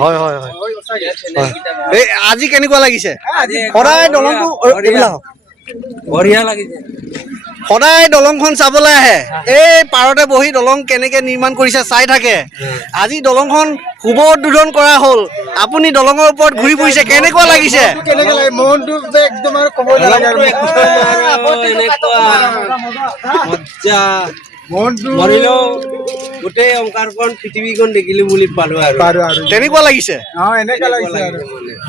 হয় হয় হয় এই আজি কেনেকুৱা লাগিছে সদায় দলংটো এইবিলাক বঢ়িয়া লাগিছে সদায় দলংখন চাবলৈ আহে এই পাৰতে বহি দলং কেনেকে নিৰ্মাণ কৰিছে চাই থাকে আজি দলংখন শুভ উদ্বোধন কৰা হ'ল আপুনি দলঙৰ ওপৰত ঘূৰি ফুৰিছে কেনেকুৱা লাগিছে মনটো একদম আৰু ক'ব নালাগে আৰু মজ্জা মৰিলেও গোটেই অংকাৰখন পৃথিৱীখন দেখিলো বুলি পালো আৰু তেনেকুৱা লাগিছে এনেকা লাগিছে আৰু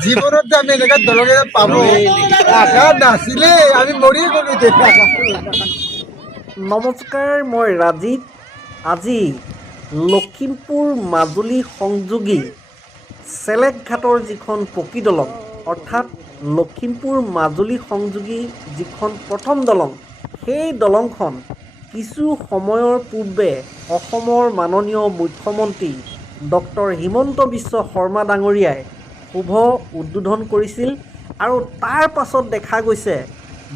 জীৱনত যে আমি এনেকা দলঙে পাব আশা নাছিলে আমি মৰিয়ে গ'লো নমস্কাৰ মই ৰাজীৱ আজি লখিমপুৰ মাজুলী সংযোগী চেলেকঘাটৰ যিখন পকী দলং অৰ্থাৎ লখিমপুৰ মাজুলী সংযোগী যিখন প্ৰথম দলং সেই দলংখন কিছু সময়ৰ পূৰ্বে অসমৰ মাননীয় মুখ্যমন্ত্ৰী ডক্টৰ হিমন্ত বিশ্ব শৰ্মা ডাঙৰীয়াই শুভ উদ্বোধন কৰিছিল আৰু তাৰ পাছত দেখা গৈছে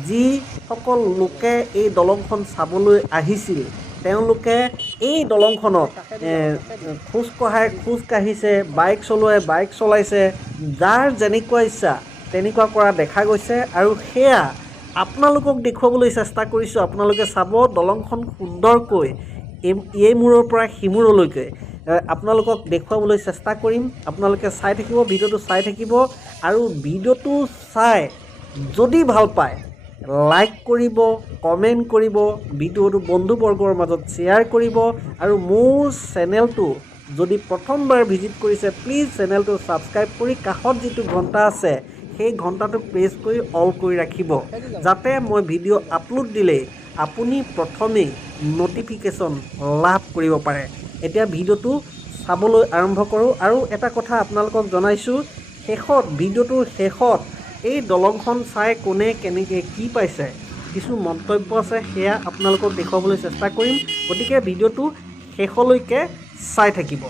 যিসকল লোকে এই দলংখন চাবলৈ আহিছিল তেওঁলোকে এই দলংখনত খোজ কাঢ়িছে বাইক চলোৱাই বাইক চলাইছে যাৰ যেনেকুৱা ইচ্ছা তেনেকুৱা কৰা দেখা গৈছে আৰু সেয়া আপোনালোকক দেখুৱাবলৈ চেষ্টা কৰিছোঁ আপোনালোকে চাব দলংখন সুন্দৰকৈ এই মূৰৰ পৰা সিমূৰলৈকে আপোনালোকক দেখুৱাবলৈ চেষ্টা কৰিম আপোনালোকে চাই থাকিব ভিডিঅ'টো চাই থাকিব আৰু ভিডিঅ'টো চাই যদি ভাল পায় লাইক কৰিব কমেণ্ট কৰিব ভিডিঅ'টো বন্ধুবৰ্গৰ মাজত শ্বেয়াৰ কৰিব আৰু মোৰ চেনেলটো যদি প্ৰথমবাৰ ভিজিট কৰিছে প্লিজ চেনেলটো ছাবস্ক্ৰাইব কৰি কাষত যিটো ঘণ্টা আছে সেই ঘণ্টাটো প্ৰেছ কৰি অল কৰি ৰাখিব যাতে মই ভিডিঅ' আপলোড দিলেই আপুনি প্ৰথমেই ন'টিফিকেশ্যন লাভ কৰিব পাৰে এতিয়া ভিডিঅ'টো চাবলৈ আৰম্ভ কৰোঁ আৰু এটা কথা আপোনালোকক জনাইছোঁ শেষত ভিডিঅ'টোৰ শেষত এই দলংখন চাই কোনে কেনেকৈ কি পাইছে কিছু মন্তব্য আছে সেয়া আপোনালোকক দেখুৱাবলৈ চেষ্টা কৰিম গতিকে ভিডিঅ'টো শেষলৈকে চাই থাকিব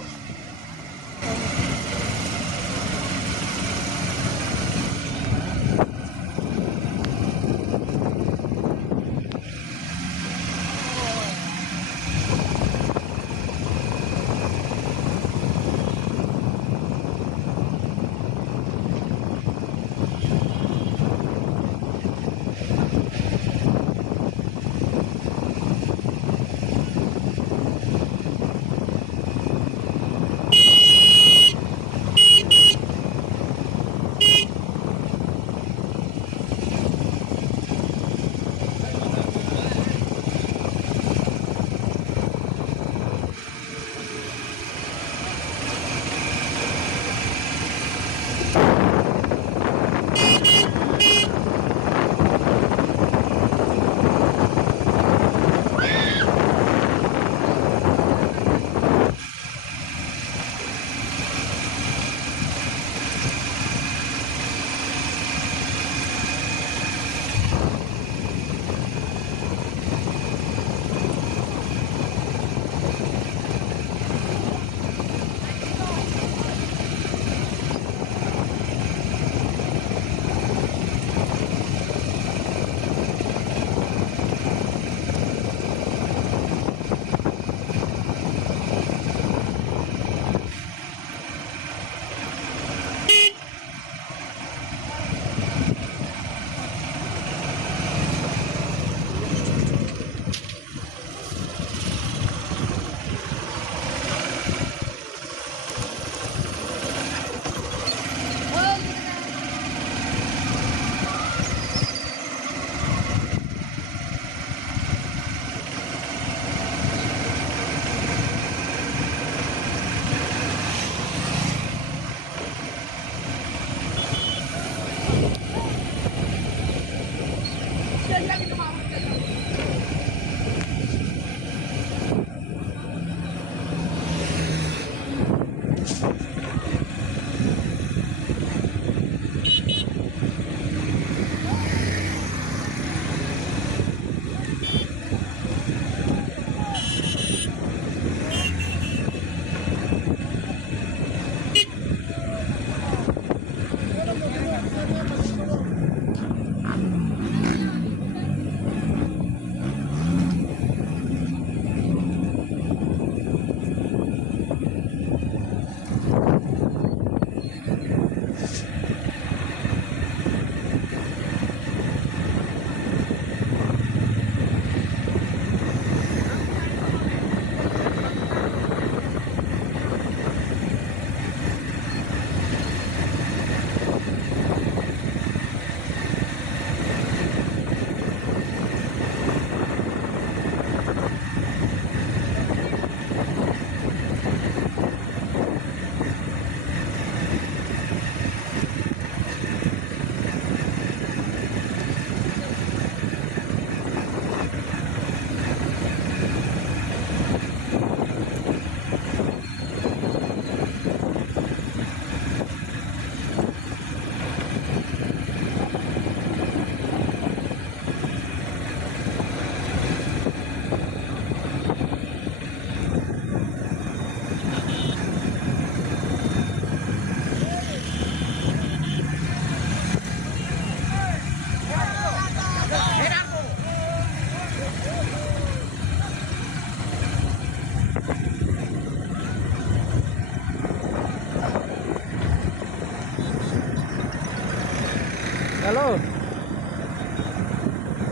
হেল্ল'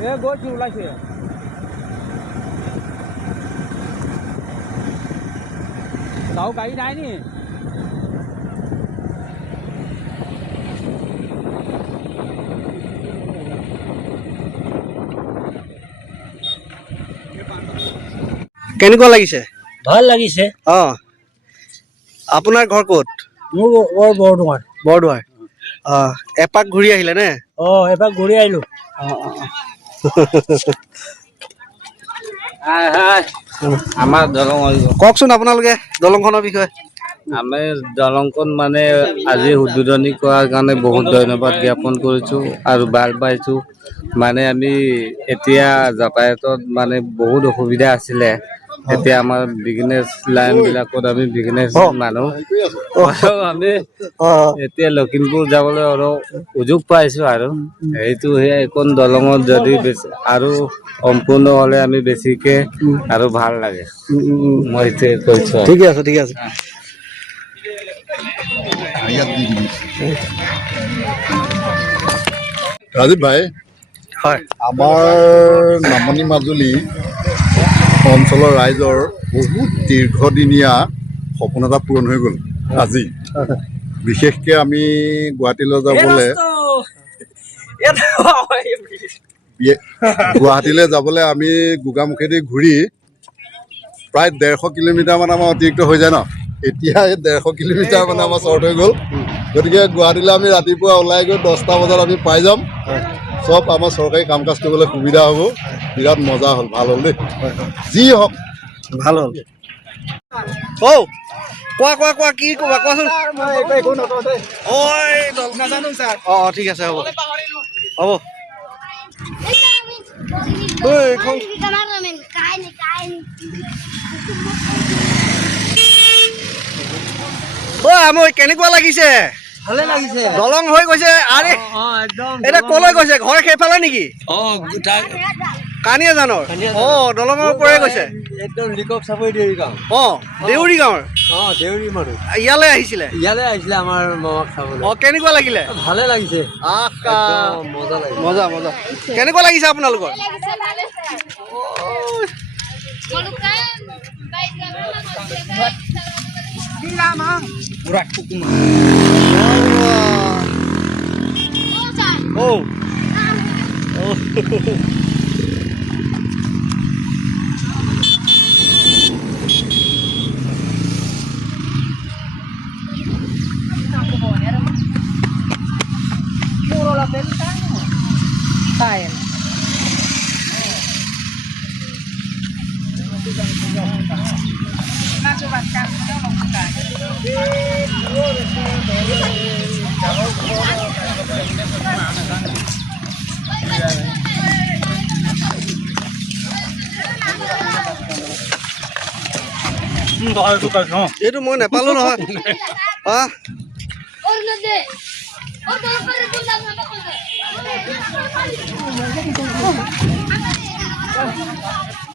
এই গৈছো ওলাইছে গাঁও গাড়ী নাই নি কেনেকুৱা লাগিছে? ভাল লাগিছে অ আপোনাৰ ঘৰ ক'ত? মোৰ বৰডোঙাৰ বৰদোৱাৰ। অ এপাক ঘূৰি আহিলে নে? এবাৰ ঘূৰি আহিলো আমাৰ দলং কওকচোন আপোনালোকে দলংখনৰ বিষয়ে। আমি দলংখন মানে আজি উদ্বোধনী কৰাৰ কাৰণে বহুত ধন্যবাদ জ্ঞাপন কৰিছোঁ আৰু ভাল পাইছোঁ। মানে আমি এতিয়া যাতায়াতত মানে বহুত অসুবিধা আছিলে। এতিয়া আমাৰ বিজনেছ লাইনবিলাকত আমি বিজনেছ মানুহ আমি এতিয়া লখিমপুৰ যাবলৈ অলপ সুযোগ পাইছোঁ আৰু সেইটো সেই এখন দলঙত যদি বেছি আৰু সম্পূৰ্ণ হ'লে আমি বেছিকৈ আৰু ভাল লাগে মই সেইটোৱে কৈছোঁ। ঠিকে আছে ঠিকে আছে। ৰাজীৱ ভাই, হয় আমাৰ নামনি মাজুলী অঞ্চলৰ ৰাইজৰ বহুত দীৰ্ঘদিনীয়া সপোন এটা পূৰণ হৈ গ'ল আজি। বিশেষকৈ আমি গুৱাহাটীলৈ যাবলৈ আমি গোগামুখেদি ঘূৰি প্ৰায় 150 কিলোমিটাৰমান আমাৰ অতিৰিক্ত হৈ যায় ন। এতিয়া এই 150 কিলোমিটাৰ মানে আমাৰ শ্বৰ্ট হৈ গ'ল। গতিকে গুৱাহাটীলৈ আমি ৰাতিপুৱা ওলাই গৈ 10টা বজাত আমি পাই যাম। চব আমাৰ চৰকাৰী কাম কাজ কৰিবলৈ সুবিধা হ'ব। বিৰাট মজা হ'ল, ভাল হ'ল দেই। যি হওক ভাল হ'ল। ঔ কোৱা কোৱা কোৱা কি ক'বা কোৱাচোন। অ ঠিক আছে হ'ব হ'ব। মই কেনেকুৱা লাগিছে? ভালে লাগিছে দলং হৈ গৈছে। আৰে একদম এতিয়া কলৈ গৈছে? ঘৰ সেইফালে নেকি? কানিয়াজানৰ? অ দলঙৰ ওপৰে গৈছে। একদম লিকক চাপৰি দেউৰী গাঁও অ দেউৰী গাঁৱৰ দেউৰী মানুহ ইয়ালৈ আহিছিলে? ইয়ালৈ আহিছিলে আমাৰ মামাক চাবলৈ। অ কেনেকুৱা লাগিলে? ভালে লাগিছে মজা লাগিছে মজা মজা। কেনেকুৱা লাগিছে আপোনালোকৰ? এইটো মই নেপালো নহয়।